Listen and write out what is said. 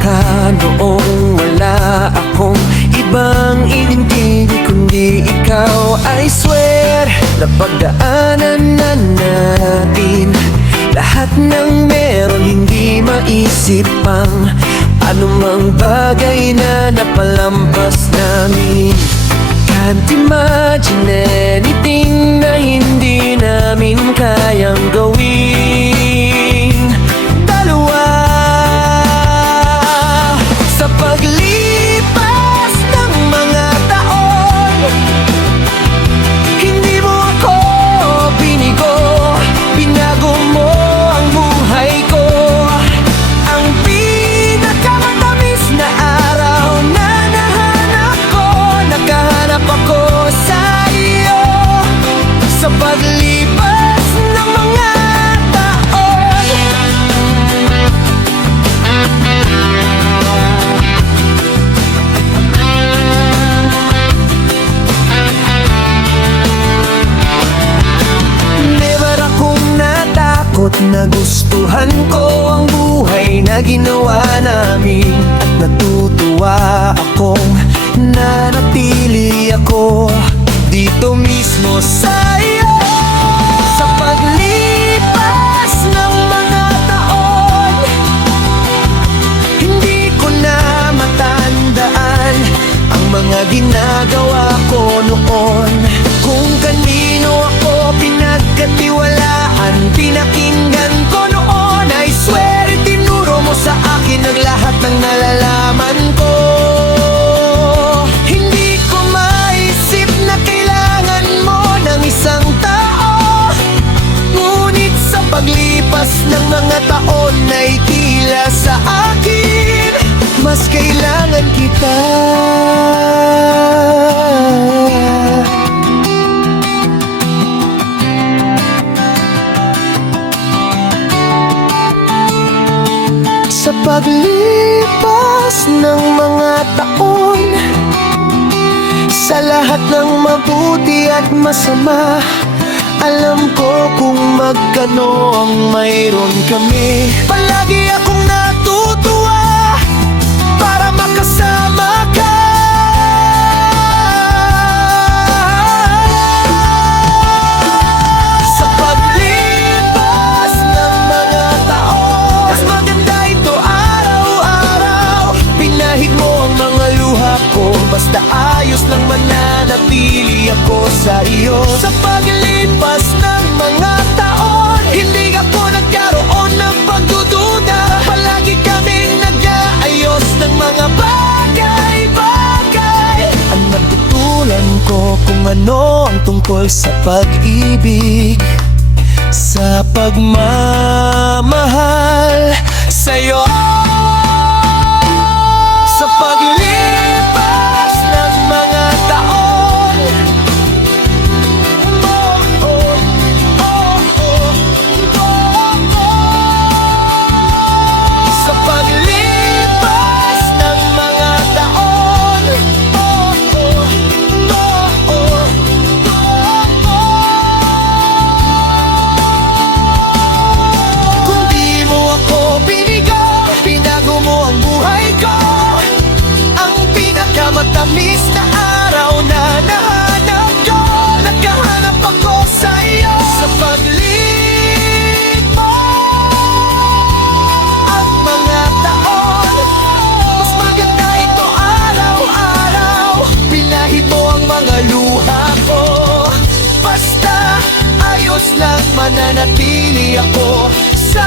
ka noong wala akong ibang inintindi kundi ikaw. I swear, napagdaanan na natin lahat ng meron, hindi maisip pang anumang bagay na napalampas namin. Can't imagine anything na hindi namin kayang gawin dalawa. Sa paglipas ng mga taon, hindi mo ako binigo, binago mo ang buhay ko. Ang pinakamatamis na araw na nahanap ko, nakahanap ako sa iyo. Sa paglipas ng mga taon, never akong natakot, nagustuhan ko ang buhay na ginawa namin. At natutuwa akong nanatili ako dito mismo sa iyo. Sa paglipas ng mga taon, hindi ko na matandaan ang mga ginagawa ko noon. Kung kanino ako pinagkatiwalaan, pinakinggan ko noon. I swear, itinuro mo sa akin ang lahat ng nalalaman ko. Hindi ko maisip na kailangan mo ng isang tao, ngunit sa paglipas ng mga taon ay tila sa akin mas kailangan kita. Sa paglipas ng mga taon, sa lahat ng mabuti at masama, alam ko kung magkano ang mayroon kami. Palagi akong natutuwa para makasama ka. Sa paglipas ng mga taon, mas maganda ito araw-araw. Pinahid mo ang mga luha ko, basta ayos lang mananatili ako sa iyo. Sa paglipas ng mga taon, hindi ako nagkaroon ng pagdududa. Palagi kaming nag-aayos ng mga bagay-bagay. Ang natutunan ko kung ano ang tungkol sa pag-ibig, sa pagmamahal sa'yo. Sa paglipas ng mga taon, sa paglipas ng mga taon, kung di mo ako binigo, binago mo ang buhay ko. Ang pinakamatamis na araw na nahanap ko, nagkahanap ako sa iyo. Sa paglipas mga taon, mas maganda ito araw-araw. Pinahid mo ang mga luha ko, basta ayos lang mananatili ako sa